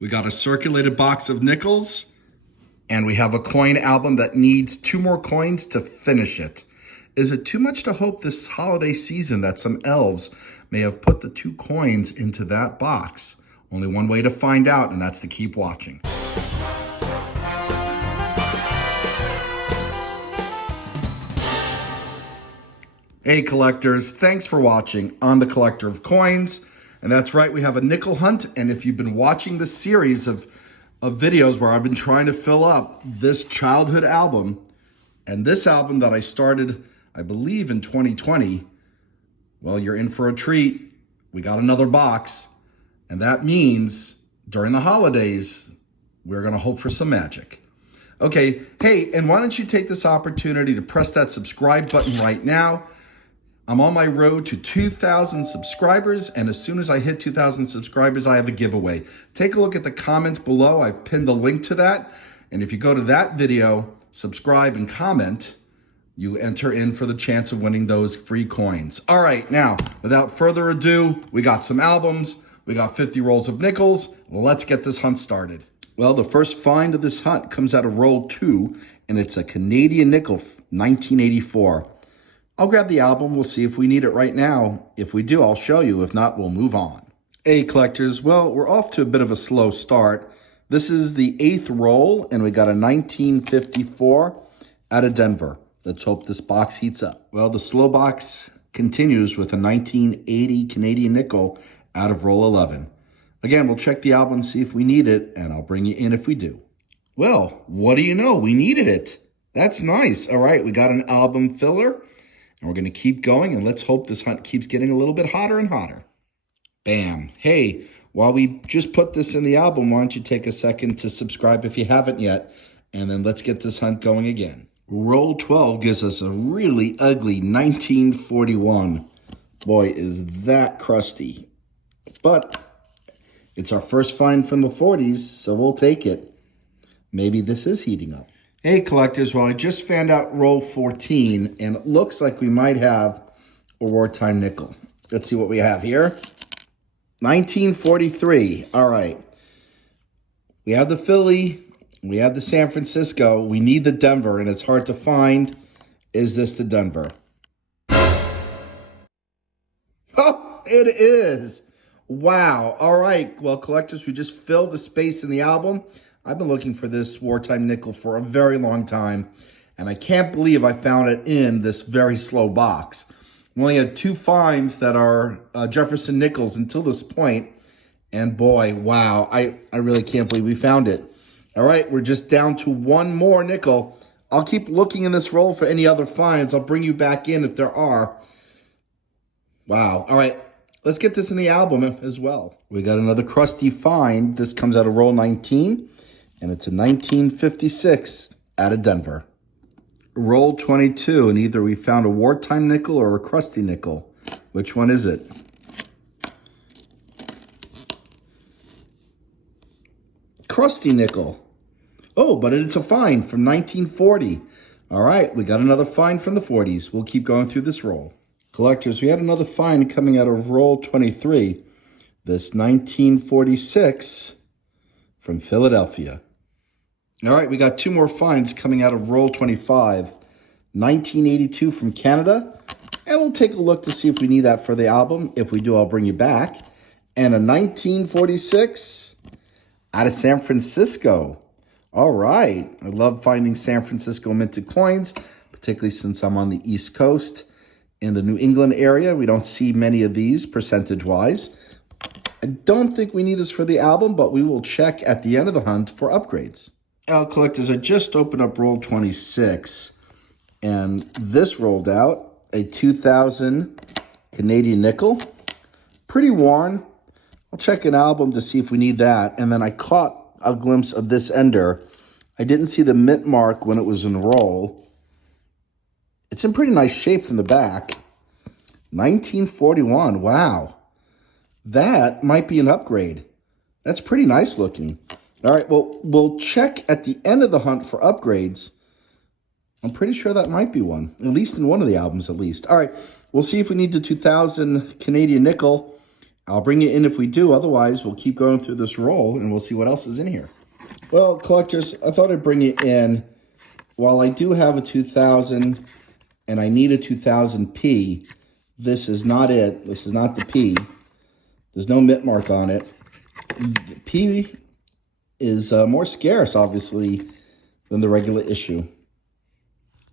We got a circulated box of nickels, and we have a coin album that needs 2 more coins to finish it. Is it too much to hope this holiday season that some elves may have put the 2 coins into that box? Only one way to find out, and that's to keep watching. Hey collectors, thanks for watching on The Collector of Coins. And that's right, we have a nickel hunt. And if you've been watching the series of videos where I've been trying to fill up this childhood album, and this album that I started, I believe in 2020, well, you're in for a treat. We got another box. And that means during the holidays, we're gonna hope for some magic. Okay, hey, and why don't you take this opportunity to press that subscribe button right now. I'm on my road to 2,000 subscribers, and as soon as I hit 2,000 subscribers, I have a giveaway. Take a look at the comments below. I've pinned the link to that, and if you go to that video, subscribe and comment, you enter in for the chance of winning those free coins. All right, now, without further ado, we got some albums, we got 50 rolls of nickels. Let's get this hunt started. Well, the first find of this hunt comes out of roll 2, and it's a Canadian nickel, 1984. I'll grab the album. We'll see if we need it right now. If we do, I'll show you. If not, we'll move on. Hey, collectors. Well, we're off to a bit of a slow start. This is the 8th roll, and we got a 1954 out of Denver. Let's hope this box heats up. Well, the slow box continues with a 1980 Canadian nickel out of roll 11. Again, we'll check the album and see if we need it, and I'll bring you in if we do. Well, what do you know? We needed it. That's nice. All right, we got an album filler. And we're going to keep going, and let's hope this hunt keeps getting a little bit hotter and hotter. Bam. Hey, while we just put this in the album, why don't you take a second to subscribe if you haven't yet, and then let's get this hunt going again. Roll 12 gives us a really ugly 1941. Boy, is that crusty. But it's our first find from the 40s, so we'll take it. Maybe this is heating up. Hey collectors, well I just found out roll 14 and it looks like we might have a Wartime Nickel. Let's see what we have here. 1943, all right. We have the Philly, we have the San Francisco, we need the Denver, and it's hard to find. Is this the Denver? Oh, it is. Wow, all right. Well collectors, we just filled the space in the album. I've been looking for this Wartime Nickel for a very long time, and I can't believe I found it in this very slow box. We only had 2 finds that are Jefferson Nickels until this point, and boy, wow, I really can't believe we found it. All right, we're just down to 1 more nickel. I'll keep looking in this roll for any other finds. I'll bring you back in if there are. Wow, all right. Let's get this in the album as well. We got another crusty find. This comes out of roll 19. And it's a 1956 out of Denver. Roll 22, and either we found a Wartime Nickel or a crusty nickel. Which one is it? Crusty nickel. Oh, but it's a find from 1940. All right, we got another find from the 40s. We'll keep going through this roll. Collectors, we had another find coming out of roll 23. This 1946 from Philadelphia. All right, we got 2 more finds coming out of roll 25. 1982 from Canada. And we'll take a look to see if we need that for the album. If we do, I'll bring you back. And a 1946 out of San Francisco. All right. I love finding San Francisco minted coins, particularly since I'm on the East Coast. In the New England area, we don't see many of these percentage-wise. I don't think we need this for the album, but we will check at the end of the hunt for upgrades. Collectors, I just opened up roll 26, and this rolled out a 2000 Canadian nickel. Pretty worn. I'll check an album to see if we need that. And then I caught a glimpse of this ender. I didn't see the mint mark when it was in roll. It's in pretty nice shape from the back. 1941, wow. That might be an upgrade. That's pretty nice looking. All right, well, we'll check at the end of the hunt for upgrades. I'm pretty sure that might be one, at least in one of the albums at least. All right, we'll see if we need the 2000 Canadian nickel. I'll bring you in if we do. Otherwise, we'll keep going through this roll and we'll see what else is in here. Well, collectors, I thought I'd bring you in. While I do have a 2000 and I need a 2000P, this is not it. This is not the P. There's no mint mark on it. The P is more scarce, obviously, than the regular issue.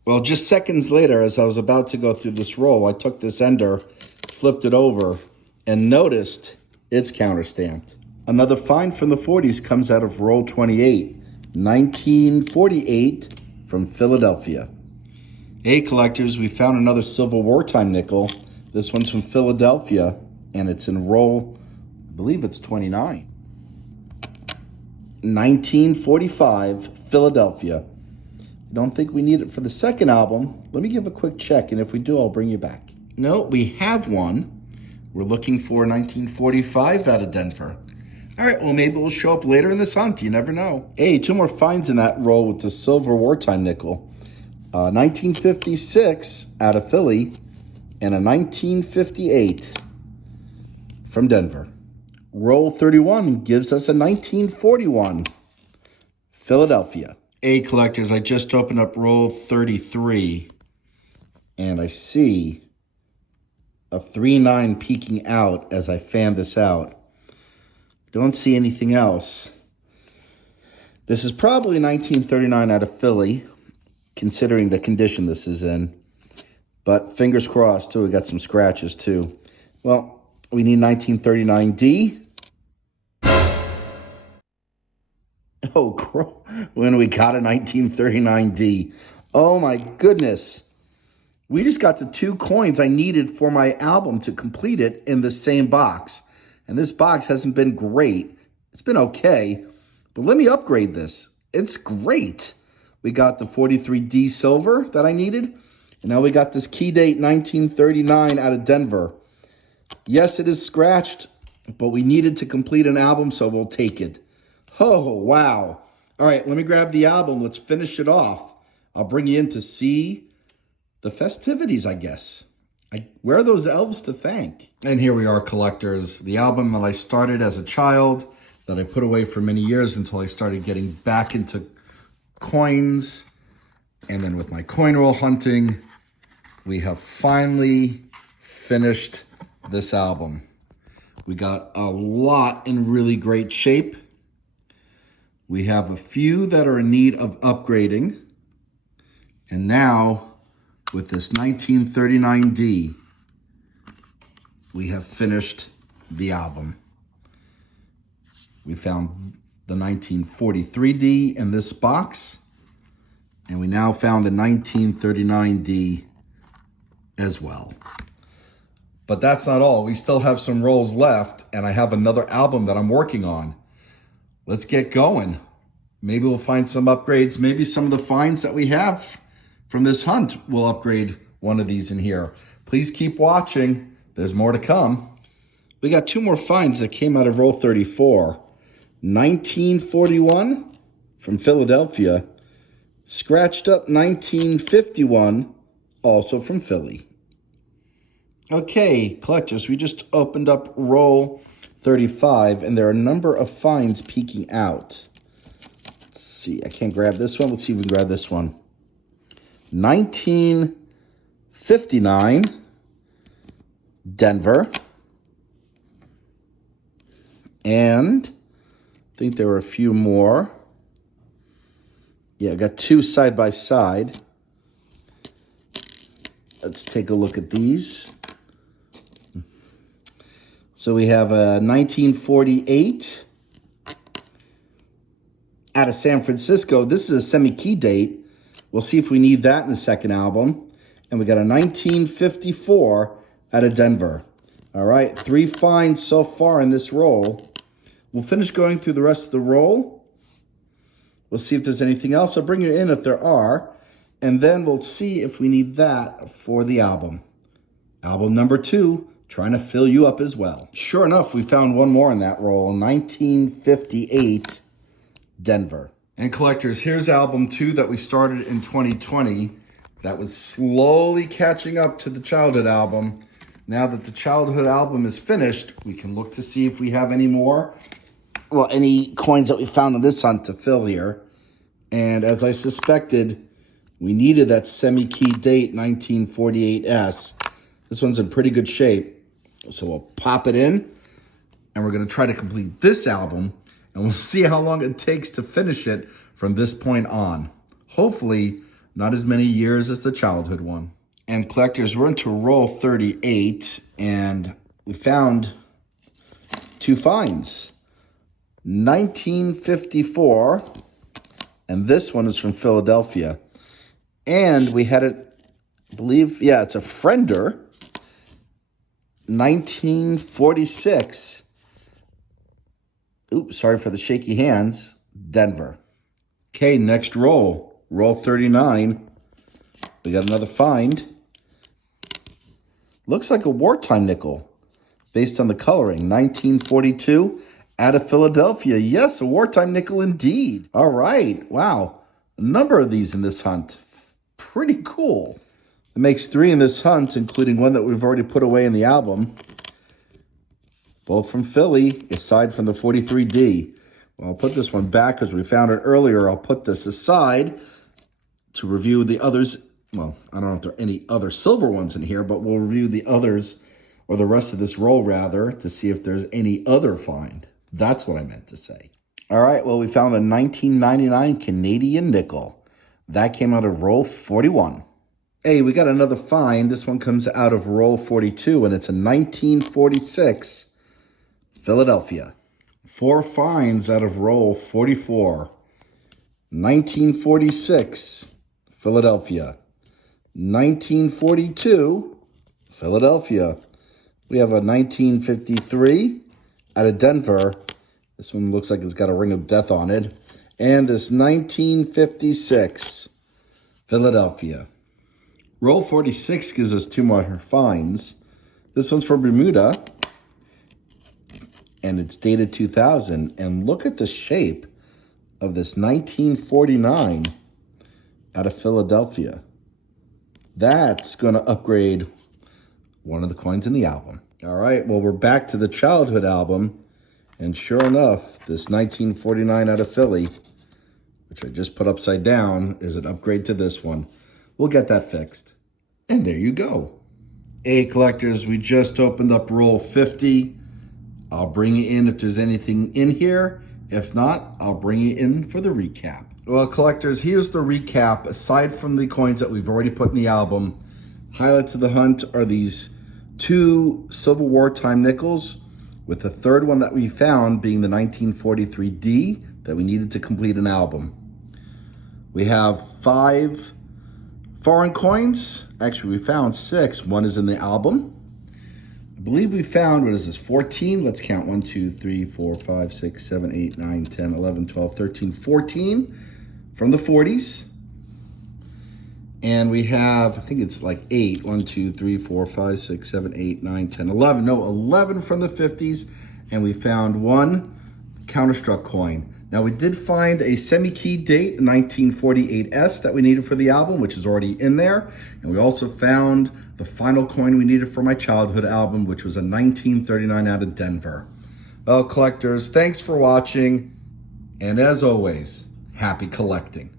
Well, just seconds later, as I was about to go through this roll, I took this ender, flipped it over, and noticed it's counterstamped. Another find from the 40s comes out of roll 28, 1948 from Philadelphia. Hey collectors, we found another silver wartime nickel. This one's from Philadelphia, and it's in roll, I believe it's 29. 1945, Philadelphia. I don't think we need it for the second album. Let me give a quick check, and if we do, I'll bring you back. No, we have one. We're looking for 1945 out of Denver. All right, well, maybe we'll show up later in this hunt. You never know. Hey, two more finds in that roll with the silver wartime nickel. 1956 out of Philly and a 1958 from Denver. Roll 31 gives us a 1941 Philadelphia. Hey, collectors, I just opened up roll 33 and I see a 3-9 peeking out as I fan this out. Don't see anything else. This is probably 1939 out of Philly, considering the condition this is in. But fingers crossed, too. We got some scratches, too. Well, we need 1939D. Oh, when we got a 1939D. Oh, my goodness. We just got the two coins I needed for my album to complete it in the same box. And this box hasn't been great. It's been okay, but let me upgrade this. It's great. We got the 43D silver that I needed, and now we got this key date 1939 out of Denver. Yes, it is scratched, but we needed to complete an album, so we'll take it. Oh, wow. All right, let me grab the album. Let's finish it off. I'll bring you in to see the festivities, I guess. Where are those elves to thank? And here we are, collectors. The album that I started as a child, that I put away for many years until I started getting back into coins. And then with my coin roll hunting, we have finally finished this album. We got a lot in really great shape. We have a few that are in need of upgrading. And now, with this 1939D, we have finished the album. We found the 1943D in this box, and we now found the 1939D as well. But that's not all. We still have some rolls left, and I have another album that I'm working on. Let's get going. Maybe we'll find some upgrades. Maybe some of the finds that we have from this hunt will upgrade one of these in here. Please keep watching. There's more to come. We got two more finds that came out of roll 34. 1941 from Philadelphia. Scratched up 1951, also from Philly. Okay, collectors, we just opened up roll 35, and there are a number of finds peeking out. Let's see, I can't grab this one. Let's see if we can grab this one. 1959, Denver. And I think there were a few more. Yeah, I got two side by side. Let's take a look at these. So we have a 1948 out of San Francisco. This is a semi-key date. We'll see if we need that in the second album. And we got a 1954 out of Denver. All right, 3 finds so far in this roll. We'll finish going through the rest of the roll. We'll see if there's anything else. I'll bring you in if there are. And then we'll see if we need that for the album. Album number 2, trying to fill you up as well. Sure enough, we found one more in that roll. 1958, Denver. And collectors, here's album 2 that we started in 2020 that was slowly catching up to the childhood album. Now that the childhood album is finished, we can look to see if we have any more. Well, any coins that we found on this hunt to fill here. And as I suspected, we needed that semi-key date 1948S. This one's in pretty good shape. So we'll pop it in, and we're going to try to complete this album, and we'll see how long it takes to finish it from this point on. Hopefully, not as many years as the childhood one. And collectors, we're into roll 38, and we found two finds. 1954, and this one is from Philadelphia. And we had it, I believe, yeah, it's a Friender. 1946. Oops, sorry for the shaky hands. Denver. Okay, next roll. Roll 39. We got another find. Looks like a Wartime Nickel based on the coloring. 1942 out of Philadelphia. Yes, a Wartime Nickel indeed. All right. Wow. A number of these in this hunt. Pretty cool. It makes 3 in this hunt, including one that we've already put away in the album. Both from Philly, aside from the 43D. Well, I'll put this one back because we found it earlier. I'll put this aside to review the others. Well, I don't know if there are any other silver ones in here, but we'll review the others, or the rest of this roll rather, to see if there's any other find. That's what I meant to say. All right, well, we found a 1999 Canadian nickel. That came out of roll 41. Hey, we got another find. This one comes out of roll 42, and it's a 1946 Philadelphia. 4 finds out of roll 44. 1946 Philadelphia. 1942 Philadelphia. We have a 1953 out of Denver. This one looks like it's got a ring of death on it. And this 1956 Philadelphia. Roll 46 gives us 2 more finds. This one's from Bermuda, and it's dated 2000. And look at the shape of this 1949 out of Philadelphia. That's going to upgrade one of the coins in the album. All right, well, we're back to the childhood album. And sure enough, this 1949 out of Philly, which I just put upside down, is an upgrade to this one. We'll get that fixed. And there you go. Hey, collectors, we just opened up roll 50. I'll bring you in if there's anything in here. If not, I'll bring you in for the recap. Well, collectors, here's the recap. Aside from the coins that we've already put in the album, highlights of the hunt are these 2 silver wartime nickels, with the third one that we found being the 1943D that we needed to complete an album. We have 5 foreign coins. Actually, we found 6. One is in the album. I believe we found, what is this, 14? Let's count. 1, 2, 3, 4, 5, 6, 7, 8, 9, 10, 11, 12, 13, 14 from the 40s. And we have, I think it's like 8. 1, 2, 3, 4, 5, 6, 7, 8, 9, 10, 11. No, 11 from the 50s. And we found 1 counterstruck coin. Now, we did find a semi-key date, 1948S, that we needed for the album, which is already in there. And we also found the final coin we needed for my childhood album, which was a 1939 out of Denver. Well, collectors, thanks for watching. And as always, happy collecting.